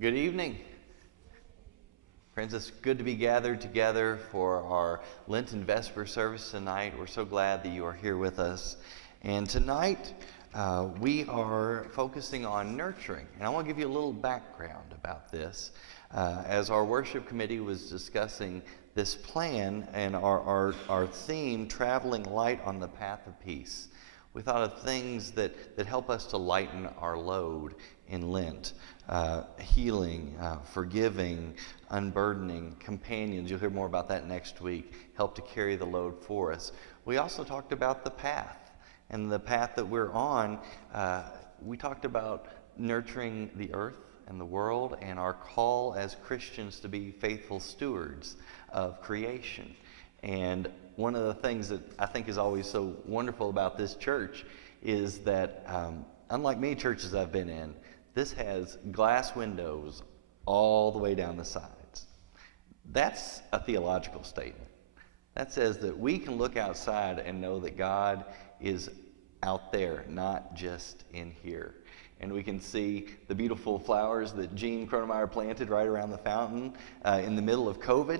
Good evening. Friends, it's good to be gathered together for our Lenten Vespers service tonight. We're so glad that you are here with us. And tonight, we are focusing on nurturing. And I want to give you a little background about this. As our worship committee was discussing this plan and our theme, Traveling Light on the Path of Peace, we thought of things that help us to lighten our load in Lent. Healing, forgiving, unburdening, companions. You'll hear more about that next week. Help to carry the load for us. We also talked about the path. And the path that we're on, we talked about nurturing the earth and the world and our call as Christians to be faithful stewards of creation. And one of the things that I think is always so wonderful about this church is that, unlike many churches I've been in, this has glass windows all the way down the sides. That's a theological statement. That says that we can look outside and know that God is out there, not just in here. And we can see the beautiful flowers that Gene Cronemeyer planted right around the fountain in the middle of COVID.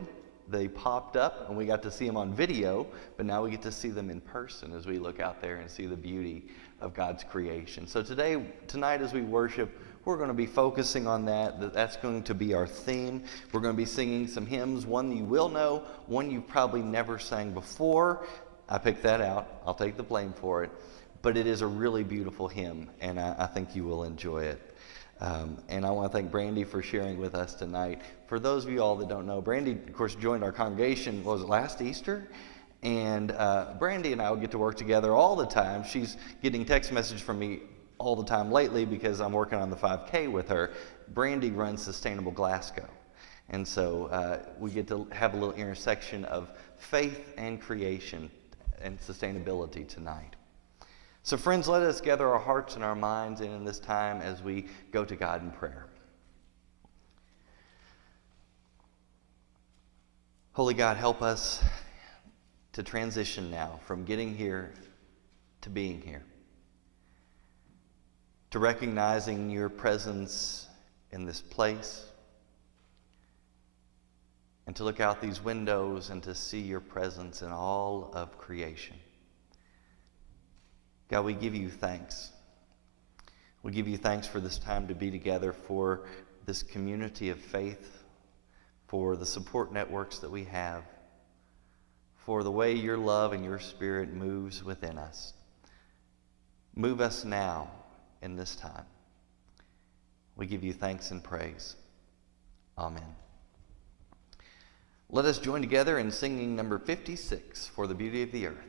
They popped up and we got to see them on video, but now we get to see them in person as we look out there and see the beauty of God's creation. So tonight as we worship, we're going to be focusing on that. That's going to be our theme. We're going to be singing some hymns, one you will know, one you've probably never sang before. I picked that out. I'll take the blame for it. But it is a really beautiful hymn, and I think you will enjoy it. And I want to thank Brandy for sharing with us tonight. For those of you all that don't know, Brandy, of course, joined our congregation, was it last Easter? And Brandy and I will get to work together all the time. She's getting text messages from me all the time lately because I'm working on the 5K with her. Brandy runs Sustainable Glasgow. And so we get to have a little intersection of faith and creation and sustainability tonight. So friends, let us gather our hearts and our minds in this time as we go to God in prayer. Holy God, help us to transition now from getting here to being here, to recognizing your presence in this place, and to look out these windows and to see your presence in all of creation. God, we give you thanks. We give you thanks for this time to be together, for this community of faith, for the support networks that we have, for the way your love and your spirit moves within us. Move us now in this time. We give you thanks and praise. Amen. Let us join together in singing number 56, For the Beauty of the Earth.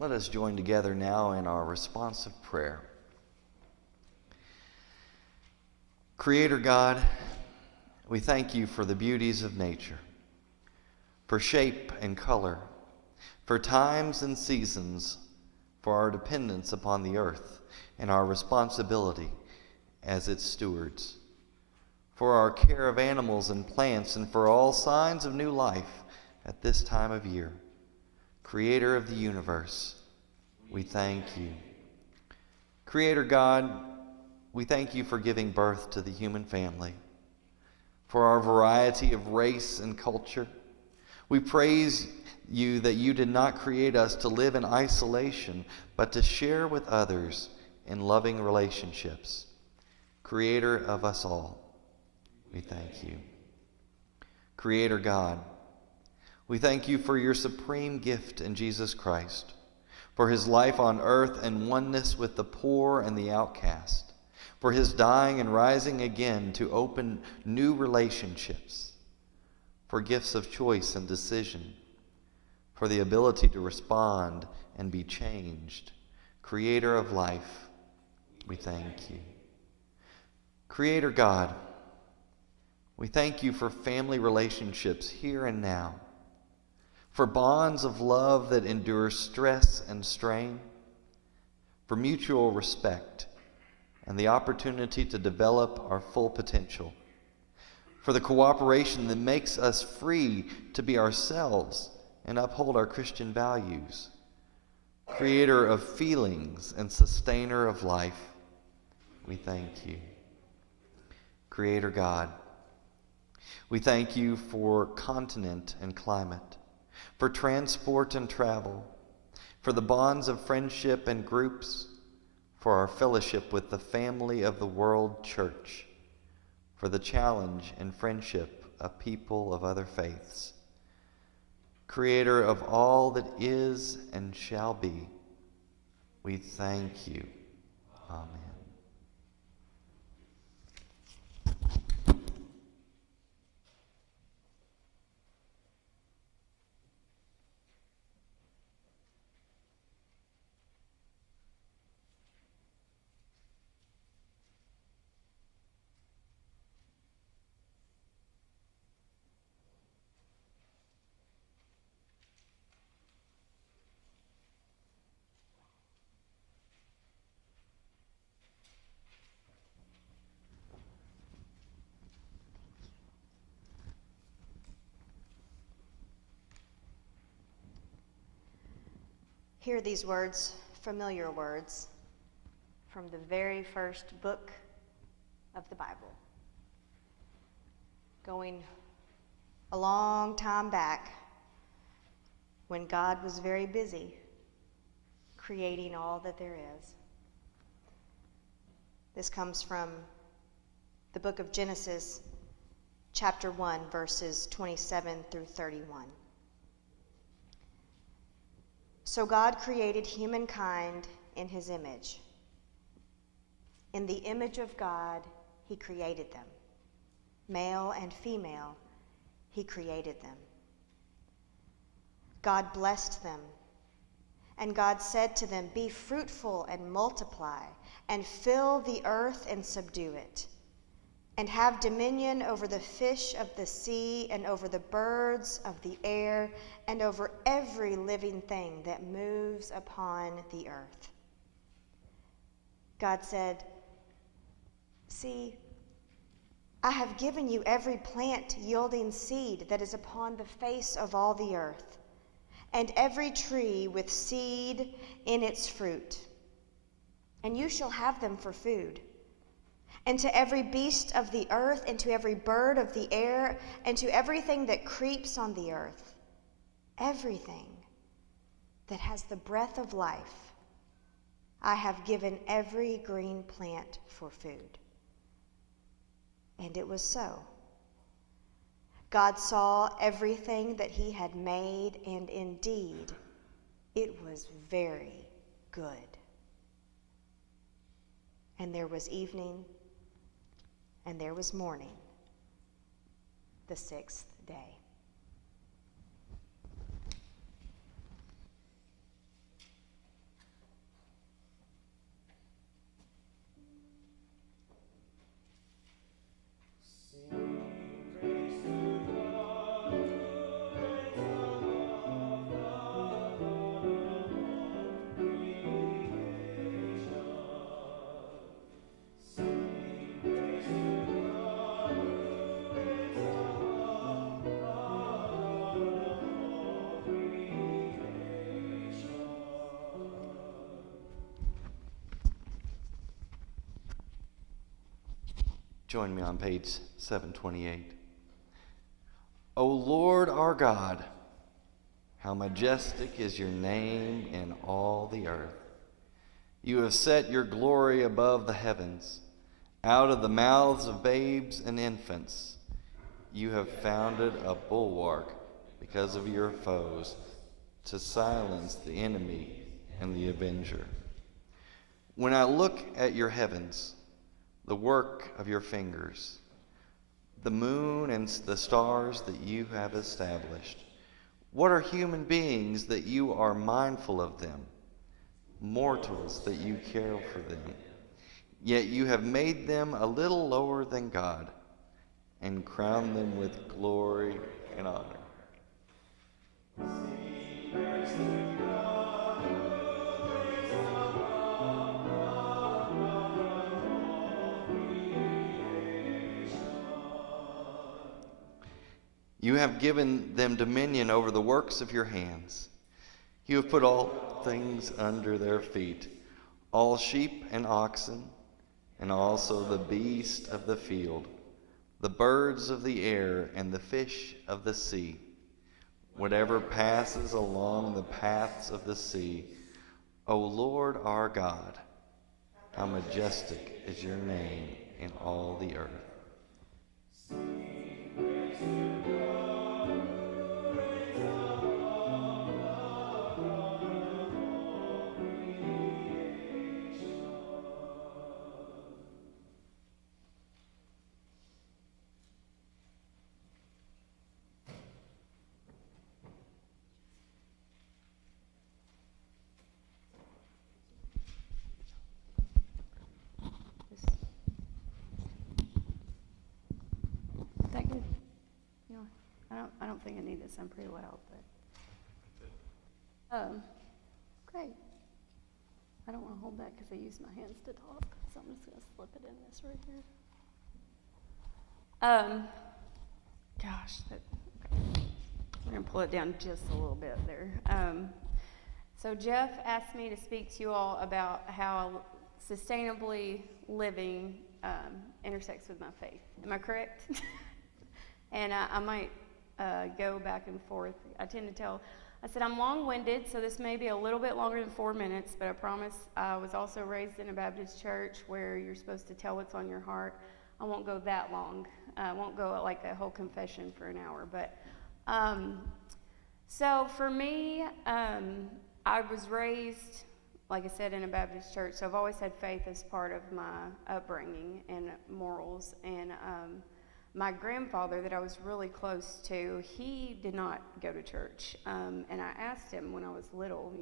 Let us join together now in our responsive prayer. Creator God, we thank you for the beauties of nature, for shape and color, for times and seasons, for our dependence upon the earth and our responsibility as its stewards, for our care of animals and plants, and for all signs of new life at this time of year. Creator of the universe, we thank you. Creator God, we thank you for giving birth to the human family, for our variety of race and culture. We praise you that you did not create us to live in isolation, but to share with others in loving relationships. Creator of us all, we thank you. Creator God, we thank you for your supreme gift in Jesus Christ, for his life on earth and oneness with the poor and the outcast, for his dying and rising again to open new relationships, for gifts of choice and decision, for the ability to respond and be changed. Creator of life, we thank you. Creator God, we thank you for family relationships here and now, for bonds of love that endure stress and strain, for mutual respect and the opportunity to develop our full potential, for the cooperation that makes us free to be ourselves and uphold our Christian values. Creator of feelings and sustainer of life, we thank you. Creator God, we thank you for continent and climate, for transport and travel, for the bonds of friendship and groups, for our fellowship with the family of the world church, for the challenge and friendship of people of other faiths. Creator of all that is and shall be, we thank you. Amen. Hear these words, familiar words, from the very first book of the Bible. Going a long time back, when God was very busy creating all that there is. This comes from the book of Genesis, chapter 1, verses 27 through 31. So God created humankind in his image. In the image of God, he created them. Male and female, he created them. God blessed them, and God said to them, "Be fruitful and multiply, and fill the earth and subdue it, and have dominion over the fish of the sea, and over the birds of the air, and over every living thing that moves upon the earth." God said, "See, I have given you every plant yielding seed that is upon the face of all the earth, and every tree with seed in its fruit, and you shall have them for food. And to every beast of the earth, and to every bird of the air, and to everything that creeps on the earth, everything that has the breath of life, I have given every green plant for food." And it was so. God saw everything that he had made, and indeed, it was very good. And there was evening, and there was morning, the sixth day. Join me on page 728. O Lord our God, how majestic is your name in all the earth. You have set your glory above the heavens. Out of the mouths of babes and infants, you have founded a bulwark because of your foes, to silence the enemy and the avenger. When I look at your heavens, the work of your fingers, the moon and the stars that you have established, what are human beings that you are mindful of them, mortals that you care for them? Yet you have made them a little lower than God and crowned them with glory and honor. You have given them dominion over the works of your hands. You have put all things under their feet, all sheep and oxen, and also the beast of the field, the birds of the air, and the fish of the sea, whatever passes along the paths of the sea. O Lord our God, how majestic is your name in all the earth. That good? You know, I don't think I need this. I'm pretty loud, but great. I don't want to hold that because I use my hands to talk, so I'm just gonna slip it in this right here. Okay. We're gonna pull it down just a little bit there. So Jeff asked me to speak to you all about how sustainably living intersects with my faith. Am I correct? And I might go back and forth. I said I'm long-winded, so this may be a little bit longer than 4 minutes, but I promise I was also raised in a Baptist church where you're supposed to tell what's on your heart. I won't go that long. I won't go like a whole confession for an hour. But so for me, I was raised, like I said, in a Baptist church, so I've always had faith as part of my upbringing and morals. And my grandfather, that I was really close to, he did not go to church. And I asked him when I was little,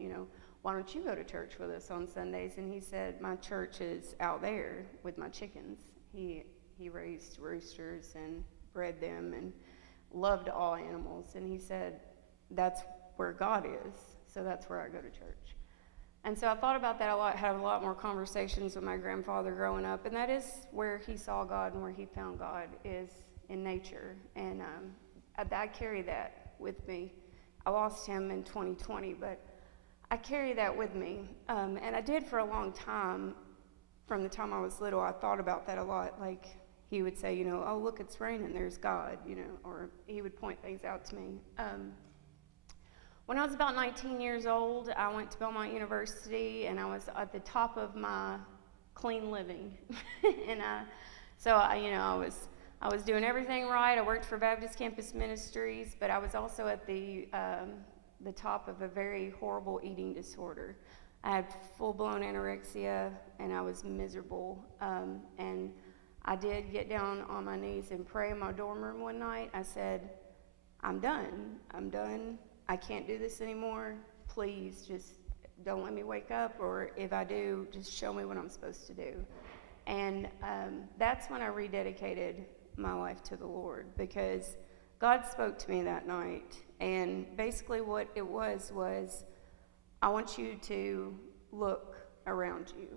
why don't you go to church with us on Sundays? And he said, my church is out there with my chickens. He raised roosters and bred them and loved all animals. And he said, that's where God is, so that's where I go to church. And so I thought about that a lot, had a lot more conversations with my grandfather growing up, and that is where he saw God and where he found God, is in nature. And I carry that with me. I lost him in 2020, but I carry that with me. And I did for a long time. From the time I was little, I thought about that a lot. Like, he would say, oh, look, it's raining, there's God, or he would point things out to me. When I was about 19 years old, I went to Belmont University, and I was at the top of my clean living. And I was doing everything right. I worked for Baptist Campus Ministries, but I was also at the top of a very horrible eating disorder. I had full-blown anorexia, and I was miserable. And I did get down on my knees and pray in my dorm room one night. I said, I'm done. I can't do this anymore. Please just don't let me wake up, or if I do, just show me what I'm supposed to do. And that's when I rededicated my life to the Lord, because God spoke to me that night. And basically what it was, I want you to look around you.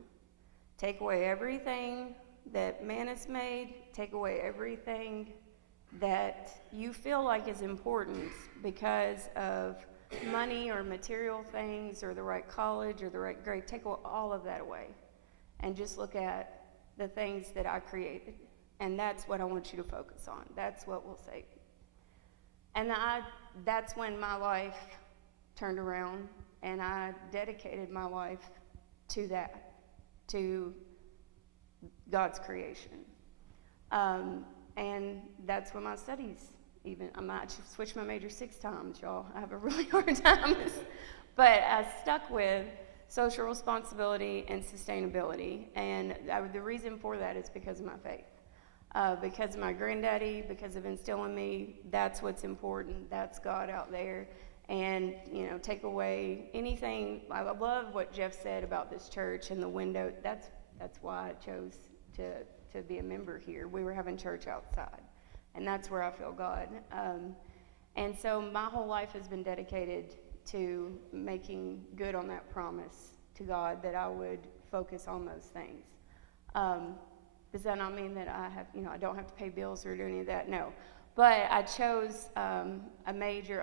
Take away everything that man has made. Take away everything that you feel like is important because of money or material things or the right college or the right grade. Take all of that away and just look at the things that I created. And that's what I want you to focus on. That's what will save you. And that's when my life turned around, and I dedicated my life to that, to God's creation. And that's when my studies I might switch my major 6 times, y'all. I have a really hard time. But I stuck with social responsibility and sustainability. And the reason for that is because of my faith. Because of my granddaddy, because of instilling me, that's what's important. That's God out there. And, take away anything. I love what Jeff said about this church and the window. That's why I chose to be a member here. We were having church outside, and that's where I feel God. And so my whole life has been dedicated to making good on that promise to God that I would focus on those things. Does that not mean that I don't have to pay bills or do any of that? No. But I chose a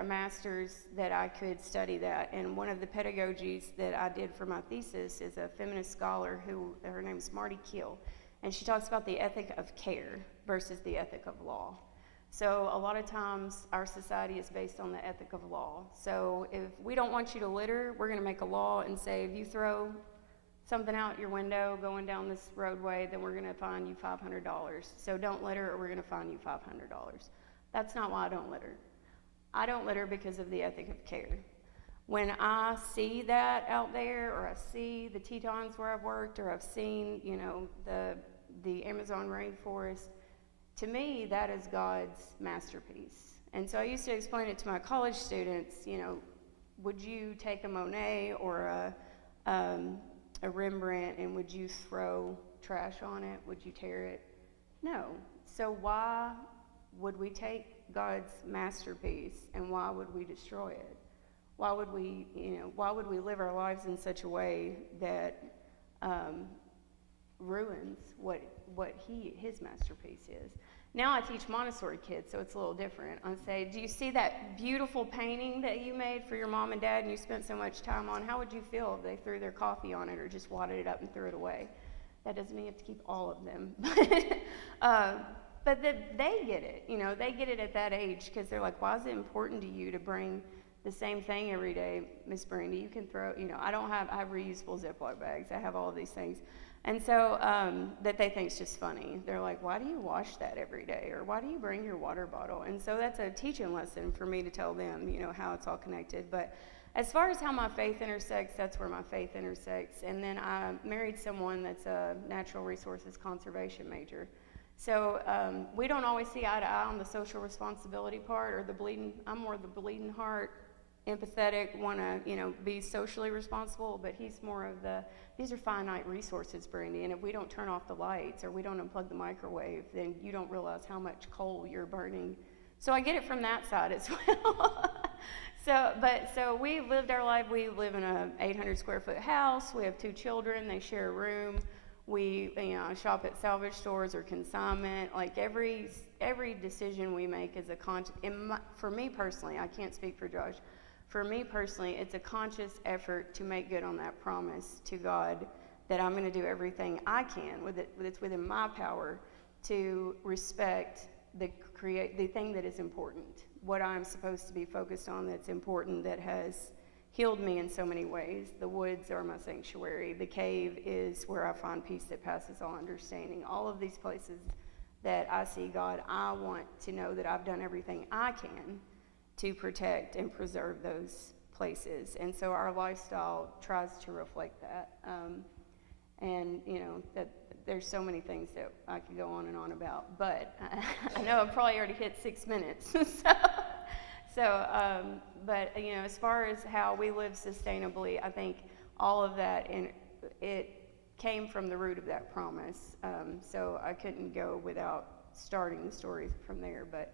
master's that I could study that. And one of the pedagogies that I did for my thesis is a feminist scholar her name's Marty Keel. And she talks about the ethic of care versus the ethic of law. So a lot of times our society is based on the ethic of law. So if we don't want you to litter, we're going to make a law and say if you throw something out your window going down this roadway, then we're going to fine you $500. So don't litter or we're going to fine you $500. That's not why I don't litter. I don't litter because of the ethic of care. When I see that out there, or I see the Tetons where I've worked, or I've seen, the Amazon rainforest, to me, that is God's masterpiece. And so I used to explain it to my college students, would you take a Monet or a Rembrandt and would you throw trash on it? Would you tear it? No. So why would we take God's masterpiece and why would we destroy it? Why would we live our lives in such a way that ruins what his masterpiece is? Now I teach Montessori kids, so it's a little different. I say, do you see that beautiful painting that you made for your mom and dad and you spent so much time on? How would you feel if they threw their coffee on it or just wadded it up and threw it away? That doesn't mean you have to keep all of them. But they get it. They get it at that age because they're like, why is it important to you to bring the same thing every day, Miss Brandy? You can throw, I have reusable Ziploc bags. I have all of these things. And so that they think is just funny. They're like, why do you wash that every day? Or why do you bring your water bottle? And so that's a teaching lesson for me to tell them, how it's all connected. But as far as how my faith intersects, that's where my faith intersects. And then I married someone that's a natural resources conservation major. So we don't always see eye to eye on the social responsibility part or I'm more the bleeding heart, empathetic, want to, be socially responsible, but he's more of these are finite resources, Brandy, and if we don't turn off the lights or we don't unplug the microwave, then you don't realize how much coal you're burning. So I get it from that side as well. So we lived our life. We live in a 800 square foot house. We have 2 children. They share a room. We shop at salvage stores or consignment. Like every decision we make is for me personally, I can't speak for Josh. For me personally, it's a conscious effort to make good on that promise to God that I'm going to do everything I can it's within my power to respect the thing that is important, what I'm supposed to be focused on that's important, that has healed me in so many ways. The woods are my sanctuary. The cave is where I find peace that passes all understanding. All of these places that I see God, I want to know that I've done everything I can to protect and preserve those places. And so our lifestyle tries to reflect that. And that there's so many things that I could go on and on about, but I know I've probably already hit 6 minutes. But as far as how we live sustainably, I think all of that, and it came from the root of that promise. So I couldn't go without starting the story from there. But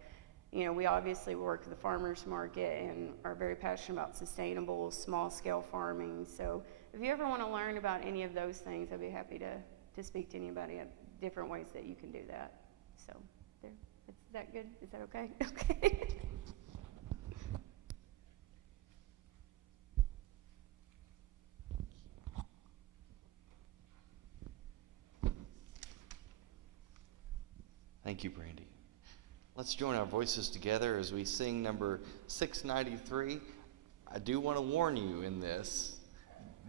we obviously work at the farmers market and are very passionate about sustainable, small-scale farming. So if you ever want to learn about any of those things, I'd be happy to speak to anybody of different ways that you can do that. So there, is that good? Is that okay? Okay. Thank you, Brandy. Let's join our voices together as we sing number 693. I do want to warn you in this.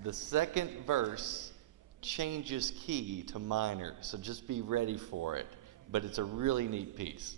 The second verse changes key to minor, so just be ready for it. But it's a really neat piece.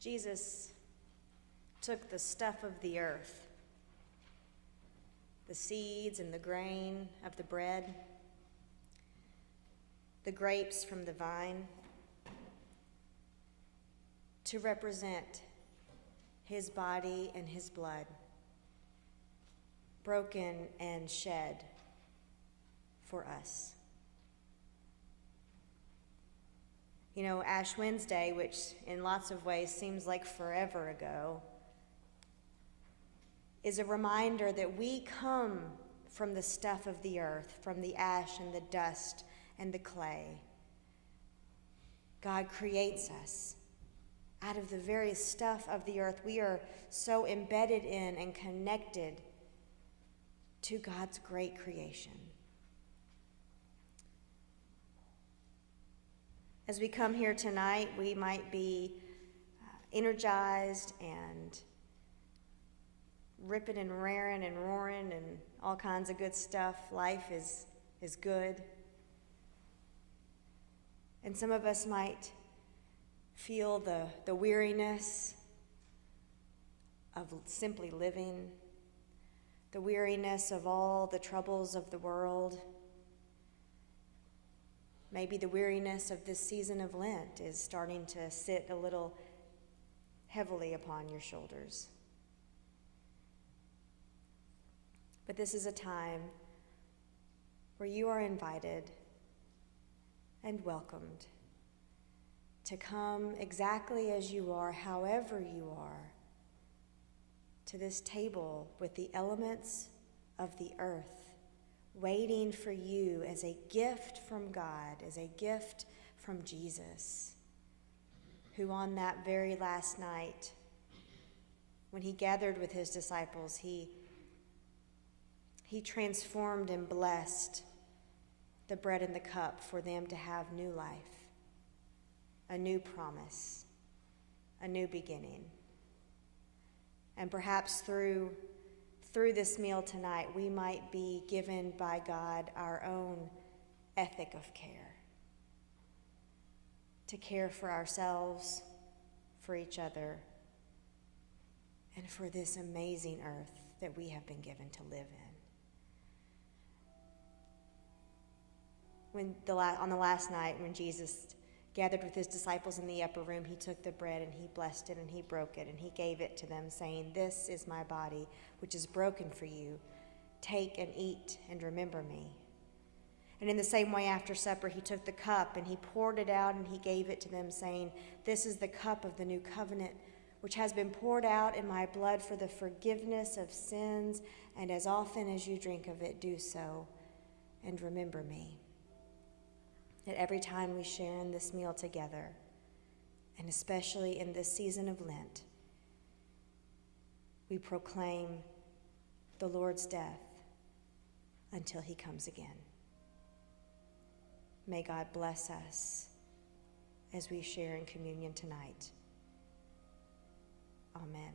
Jesus took the stuff of the earth, the seeds and the grain of the bread, the grapes from the vine, to represent his body and his blood, broken and shed for us. You know, Ash Wednesday, which in lots of ways seems like forever ago, is a reminder that we come from the stuff of the earth, from the ash and the dust and the clay. God creates us out of the very stuff of the earth. We are so embedded in and connected to God's great creation. As we come here tonight, we might be energized and ripping and raring and roaring and all kinds of good stuff. Life is good. And some of us might feel the weariness of simply living, the weariness of all the troubles of the world. Maybe the weariness of this season of Lent is starting to sit a little heavily upon your shoulders. But this is a time where you are invited and welcomed to come exactly as you are, however you are, to this table with the elements of the earth, waiting for you as a gift from God, as a gift from Jesus, who on that very last night When he gathered with his disciples, he transformed and blessed the bread and the cup for them to have new life, a new promise, a new beginning. And perhaps through this meal tonight, we might be given by God our own ethic of care, to care for ourselves, for each other, and for this amazing earth that we have been given to live in. On the last night, when Jesus gathered with his disciples in the upper room, he took the bread and he blessed it and he broke it and he gave it to them, saying, "This is my body, which is broken for you. Take and eat and remember me." And in the same way, after supper, he took the cup and he poured it out and he gave it to them, saying, "This is the cup of the new covenant, which has been poured out in my blood for the forgiveness of sins, and as often as you drink of it, do so and remember me." That every time we share in this meal together, and especially in this season of Lent, we proclaim the Lord's death until he comes again. May God bless us as we share in communion tonight. Amen.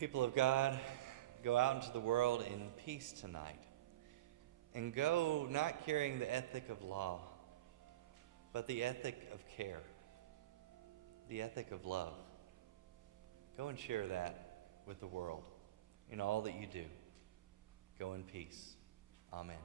People of God, go out into the world in peace tonight. And go not carrying the ethic of law, but the ethic of care, the ethic of love. Go and share that with the world. in all that you do. Go in peace. Amen.